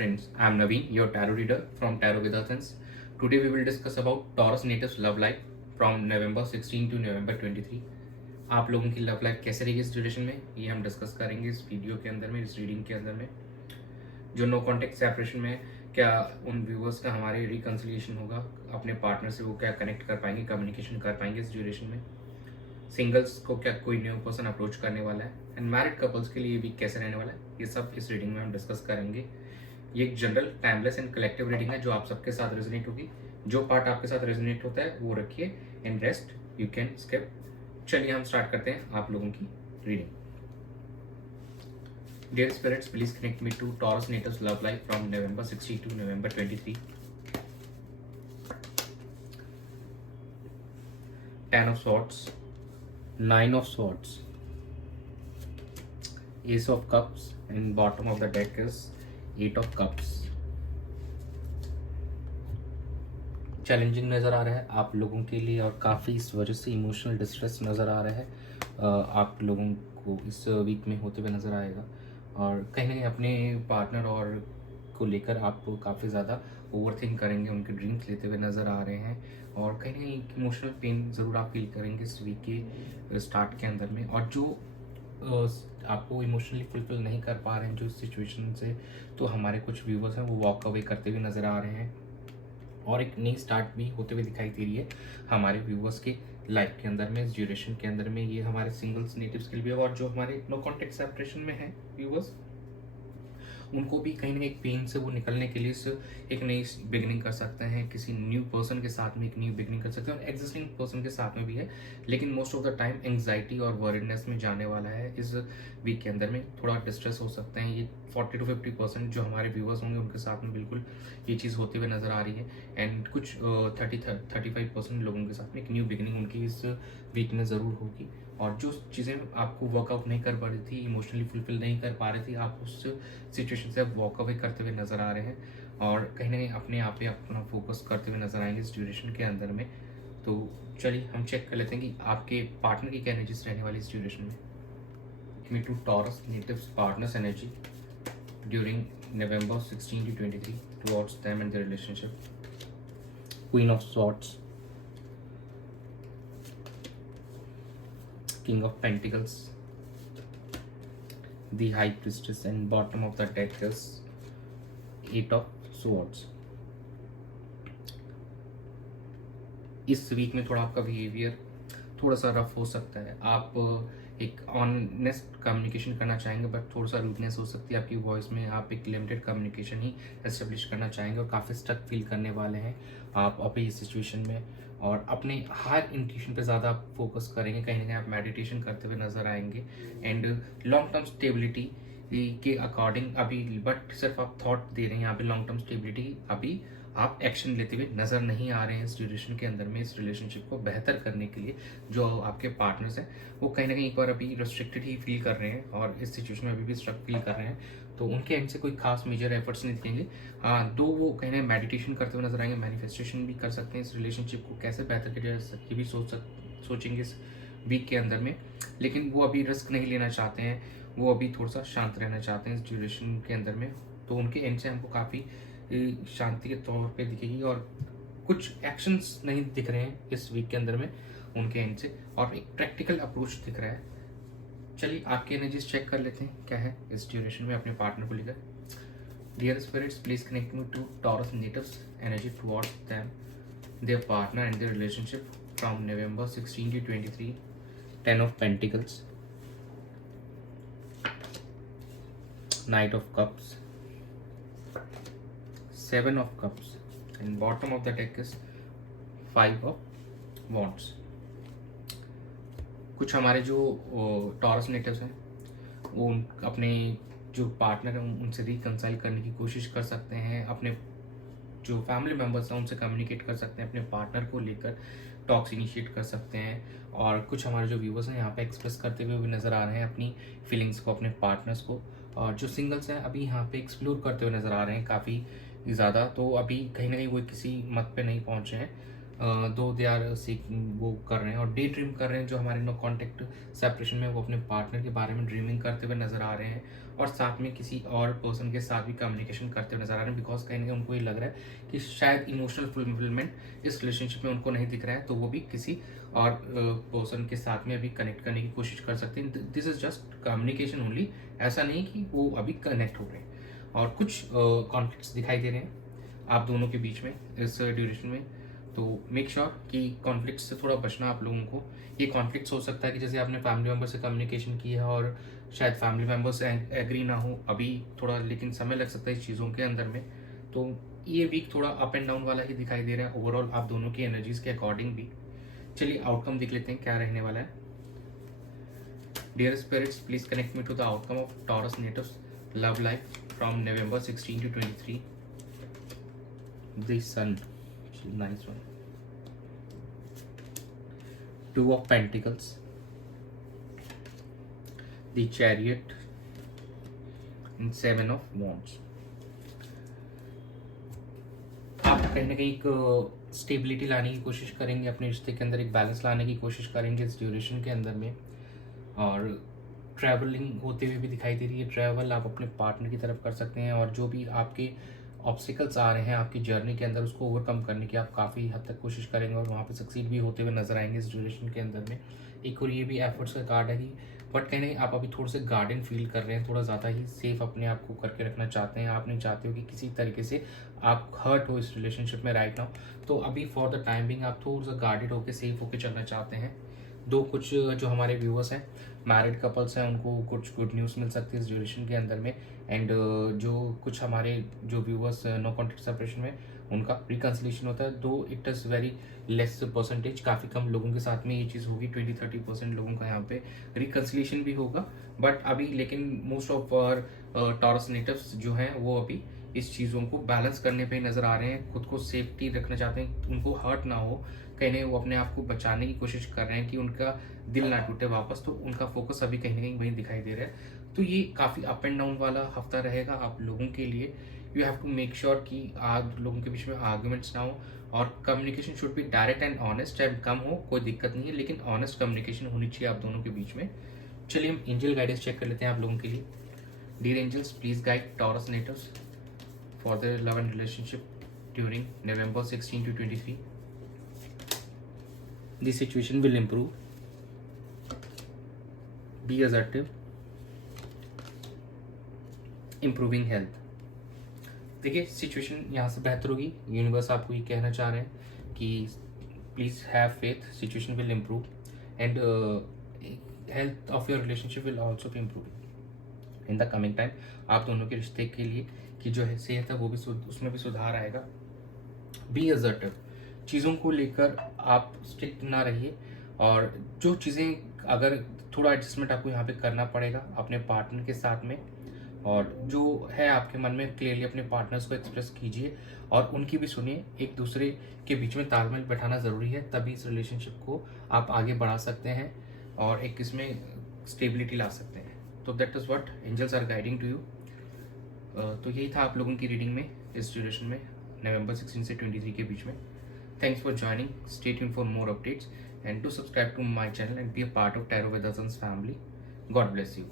Friends, I am Naveen, your tarot reader from Tarot with Athens. Today we will discuss about Taurus natives love life from November 16 to November 23. आप लोगों की love life कैसे रहेगी इस duration में, ये हम डिस्कस करेंगे इस वीडियो के अंदर में, इस रीडिंग के अंदर में। जो नो कॉन्टेक्ट सेपरेशन में, क्या उन व्यूवर्स का हमारे रिकन्सिलिएशन होगा अपने पार्टनर से, वो क्या कनेक्ट कर पाएंगे, कम्युनिकेशन कर पाएंगे इस ड्यूरेशन में। सिंगल्स को क्या कोई न्यू पर्सन अप्रोच करने वाला है, एंड मैरिड कपल्स के लिए भी कैसे रहने वाला है, ये सब इस रीडिंग में हम डिस्कस करेंगे। ये एक general, timeless and collective reading है जो आप सबके साथ रेजोनेट होगी। जो पार्ट आपके साथ रेजोनेट होता है वो रखिए, and rest you can skip. चलिए हम स्टार्ट करते हैं आप लोगों की reading. Dear spirits, please connect me to Taurus natives love life from November 16 to November 23. 10 of Swords, 9 of Swords, Ace of Cups, and bottom of the deck is 8 of Cups. Challenging नज़र आ रहा है आप लोगों के लिए, और काफ़ी इस वजह से इमोशनल डिस्ट्रेस नज़र आ रहा है आप लोगों को इस वीक में होते हुए नज़र आएगा। और कहीं ना कहीं अपने पार्टनर और को लेकर आप काफ़ी ज़्यादा ओवरथिंक करेंगे, उनके ड्रीम्स लेते हुए नज़र आ रहे हैं, और कहीं ना कहीं इमोशनल पेन ज़रूर आप फील करेंगे इस वीक के स्टार्ट के अंदर में। और जो आपको इमोशनली फुलफिल नहीं कर पा रहे हैं जो सिचुएशन से, तो हमारे कुछ व्यूवर्स हैं वो वॉक अवे करते हुए नज़र आ रहे हैं, और एक नई स्टार्ट भी होते हुए दिखाई दे रही है हमारे व्यूवर्स की लाइफ के अंदर में, इस ड्यूरेशन के अंदर में। ये हमारे सिंगल्स नेटिव्स के लिए, और जो हमारे नो कॉन्टेक्ट सेपरेशन में है व्यूवर्स, उनको भी कहीं ना कहीं पेन से वो निकलने के लिए एक नई बिगनिंग कर सकते हैं, किसी न्यू पर्सन के साथ में एक न्यू बिगनिंग कर सकते हैं, और एग्जिस्टिंग पर्सन के साथ में भी है। लेकिन most of the time anxiety और वरीडनेस में जाने वाला है इस वीक के अंदर में। थोड़ा डिस्ट्रेस हो सकते हैं, ये 40 to 50% जो हमारे व्यूवर्स होंगे उनके साथ में बिल्कुल ये चीज़ होते हुए नज़र आ रही है। एंड कुछ 35% लोगों के साथ में एक न्यू बिगनिंग उनकी इस वीक में ज़रूर होगी। और जो चीज़ें आपको वर्कआउट नहीं कर पा रही थी, इमोशनली फुलफिल नहीं कर पा रही थी, आप उस सिचुएशन से अब वॉक अवे करते हुए नज़र आ रहे हैं, और कहीं ना कहीं अपने आप पे अपना फोकस करते हुए नज़र आएंगे इस ड्यूरेशन के अंदर में। तो चलिए हम चेक कर लेते हैं कि आपके पार्टनर की क्या एनर्जीज रहने वाली इस ड्यूरेशन में। Me to Taurus natives partners energy during November 16 to 23 towards them and their relationship. Queen of Swords, King of Pentacles, the High Priestess, and bottom of the deck is 8 of Swords. इस week में थोड़ा आपका behaviour थोड़ा सा rough हो सकता है। आप एक ऑनेस्ट कम्युनिकेशन करना चाहेंगे, बट थोड़ा सा रूडनेस हो सकती है आपकी वॉइस में। आप एक लिमिटेड कम्युनिकेशन ही एस्टेब्लिश करना चाहेंगे, और काफ़ी स्टक फील करने वाले हैं आप अभी इस सिचुएशन में, और अपने हायर इंट्यूशन पे ज़्यादा फोकस करेंगे। कहीं ना कहीं आप मेडिटेशन करते हुए नज़र आएंगे, एंड लॉन्ग टर्म स्टेबिलिटी के अकॉर्डिंग अभी, बट सिर्फ आप थॉट दे रहे हैं यहाँ पे। लॉन्ग टर्म स्टेबिलिटी अभी आप एक्शन लेते हुए नज़र नहीं आ रहे हैं इस ड्यूरेशन के अंदर में। इस रिलेशनशिप को बेहतर करने के लिए जो आपके पार्टनर्स हैं वो कहीं ना कहीं एक बार अभी रिस्ट्रिक्टेड ही फील कर रहे हैं, और इस सिचुएशन में अभी भी स्ट्रक फील कर रहे हैं, तो उनके एंड से कोई खास मेजर एफर्ट्स नहीं दिखेंगे। दो वो कहीं ना मेडिटेशन करते हुए नजर आएंगे, मैनिफेस्टेशन भी कर सकते हैं, इस रिलेशनशिप को कैसे बेहतर किया जा सकता है भी सोचेंगे इस वीक के अंदर में। लेकिन वो अभी रिस्क नहीं लेना चाहते हैं, वो अभी थोड़ा सा शांत रहना चाहते हैं इस ड्यूरेशन के अंदर में। तो उनके एंड से हमको काफ़ी शांति के तौर पे दिखेगी, और कुछ एक्शंस नहीं दिख रहे हैं इस वीक के अंदर में उनके एंड से, और एक प्रैक्टिकल अप्रोच दिख रहा है। चलिए आपकी एनर्जीज चेक कर लेते हैं क्या है इस ड्यूरेशन में अपने पार्टनर को लेकर। Dear spirits, please connect me to Taurus natives energy towards them, their partner and their relationship from November 16 to 23. 10 of Pentacles, Knight of Cups, 7 of Cups, and bottom of the deck is 5 of Wands. कुछ हमारे जो taurus natives हैं वो अपने जो partner हैं उनसे reconcile करने की कोशिश कर सकते हैं, अपने जो फैमिली मेम्बर्स हैं उनसे कम्युनिकेट कर सकते हैं, अपने पार्टनर को लेकर टॉक्स इनिशिएट कर सकते हैं, और कुछ हमारे जो व्यूवर्स हैं यहाँ पे एक्सप्रेस करते हुए भी नज़र आ रहे हैं अपनी फीलिंग्स को अपने पार्टनर्स को। और जो सिंगल्स हैं अभी यहाँ पे एक्सप्लोर करते हुए नज़र आ रहे हैं काफ़ी ज़्यादा, तो अभी कहीं ना कहीं वो किसी मत पे नहीं पहुँचे हैं। दो दे आर वो कर रहे हैं और डे ड्रीम कर रहे हैं, जो हमारे नो कॉन्टेक्ट सेपरेशन में वो अपने पार्टनर के बारे में ड्रीमिंग करते हुए नजर आ रहे हैं और साथ में किसी और पर्सन के साथ भी कम्युनिकेशन करते हुए नजर आ रहे हैं, बिकॉज कहीं ना कहीं उनको ये लग रहा है कि शायद इमोशनल फुलफिलमेंट इस रिलेशनशिप में उनको नहीं दिख रहा है, तो वो भी किसी और पर्सन के साथ में अभी कनेक्ट करने की कोशिश कर सकते हैं। This is just communication only, ऐसा नहीं कि वो अभी कनेक्ट हो रहे हैं। और कुछ कॉन्फ्लिक्ट्स दिखाई दे रहे हैं आप दोनों के बीच में इस ड्यूरेशन में, तो मेक श्योर कि कॉन्फ्लिक्ट से थोड़ा बचना आप लोगों को। ये कॉन्फ्लिक्ट्स हो सकता है कि जैसे आपने फैमिली मेम्बर से कम्युनिकेशन की है और शायद फैमिली मेम्बर्स एग्री ना हो अभी थोड़ा, लेकिन समय लग सकता है इस चीज़ों के अंदर में। तो ये वीक थोड़ा अप एंड डाउन वाला ही दिखाई दे रहा है ओवरऑल आप दोनों की एनर्जीज के अकॉर्डिंग भी। चलिए आउटकम देख लेते हैं क्या रहने वाला है। Dear spirits, please connect me to the outcome of Taurus natives love life from November 16 to 23. The Sun, nice one. Two of Pentacles, the Chariot, and Seven of Wands. आप कहीं ना कहीं एक स्टेबिलिटी लाने की कोशिश करेंगे अपने रिश्ते के अंदर, एक बैलेंस लाने की कोशिश करेंगे इस ड्यूरेशन के अंदर में। और ट्रैवलिंग होते हुए भी दिखाई दे रही है, ट्रैवल आप अपने पार्टनर की तरफ कर सकते हैं और जो भी आपके ऑब्स्टिकल्स आ रहे हैं आपकी जर्नी के अंदर उसको ओवरकम करने की आप काफ़ी हद तक कोशिश करेंगे और वहाँ पे सक्सीड भी होते हुए नजर आएंगे इस ड्यूरेशन के अंदर में। एक और ये भी एफर्ट्स का कार्ड है कि बट कहीं नहीं आप अभी थोड़े से गार्डन फील कर रहे हैं, थोड़ा ज़्यादा ही सेफ अपने आप को करके रखना चाहते हैं, आप नहीं चाहते हो कि किसी तरीके से आप हर्ट हो इस रिलेशनशिप में राइट नाउ। तो अभी फॉर द टाइम बिंग आप थोड़ा सा गार्डेड होकर सेफ होकर चलना चाहते हैं। दो कुछ जो हमारे व्यूअर्स हैं मैरिड कपल्स हैं उनको कुछ गुड न्यूज़ मिल सकती है इस ड्यूरेशन के अंदर में। एंड जो कुछ हमारे जो व्यूअर्स नो कॉन्टेक्ट सेपरेशन में उनका रिकन्सिलेशन होता है, दो it is very less percentage, काफ़ी कम लोगों के साथ में ये चीज़ होगी, 20-30% लोगों का यहाँ पे रिकन्सिलेशन भी होगा। बट अभी लेकिन most of our Taurus natives जो हैं वो अभी इस चीज़ों को बैलेंस करने पे नज़र आ रहे हैं, खुद को सेफ्टी रखना चाहते हैं, उनको हर्ट ना हो, कहीं ना वो अपने आप को बचाने की कोशिश कर रहे हैं कि उनका दिल ना टूटे वापस, तो उनका फोकस अभी कहीं ना कहीं वहीं दिखाई दे रहा है। तो ये काफ़ी अप एंड डाउन वाला हफ्ता रहेगा आप लोगों के लिए। You have to make sure कि आप लोगों के बीच में आर्ग्यूमेंट्स ना हो और communication should be direct and honest, चाहे कम हो कोई दिक्कत नहीं है, लेकिन ऑनेस्ट कम्युनिकेशन होनी चाहिए आप दोनों के बीच में। चलिए हम एंजल गाइडेंस चेक कर लेते हैं आप लोगों के लिए। Dear angels, please guide Taurus natives for their love and relationship during November 16 to 23. The situation will improve. Be assertive. Improving health. देखिए सिचुएशन यहाँ से बेहतर होगी, यूनिवर्स आपको ये कहना चाह रहे हैं कि please have faith, situation will improve and health of your relationship will also be improve in the coming time. आप दोनों के रिश्ते के लिए कि जो है सेहत है वो भी उसमें भी सुधार आएगा। बी असर्टिव, चीज़ों को लेकर आप स्ट्रिक्ट ना रहिए और जो चीज़ें अगर थोड़ा एडजस्टमेंट आपको यहाँ पे करना पड़ेगा अपने पार्टनर के साथ में, और जो है आपके मन में क्लियरली अपने पार्टनर्स को एक्सप्रेस कीजिए और उनकी भी सुनिए। एक दूसरे के बीच में तालमेल बैठाना ज़रूरी है, तभी इस रिलेशनशिप को आप आगे बढ़ा सकते हैं और एक इसमें स्टेबिलिटी ला सकते हैं। तो that is what angels are guiding to you. तो यही था आप लोगों की रीडिंग में इस ड्यूरेशन में November 16 से 23 के बीच में। Thanks for joining. Stay tuned for more updates and do subscribe to my channel and be a part of Tarot with Dozens family. God bless you.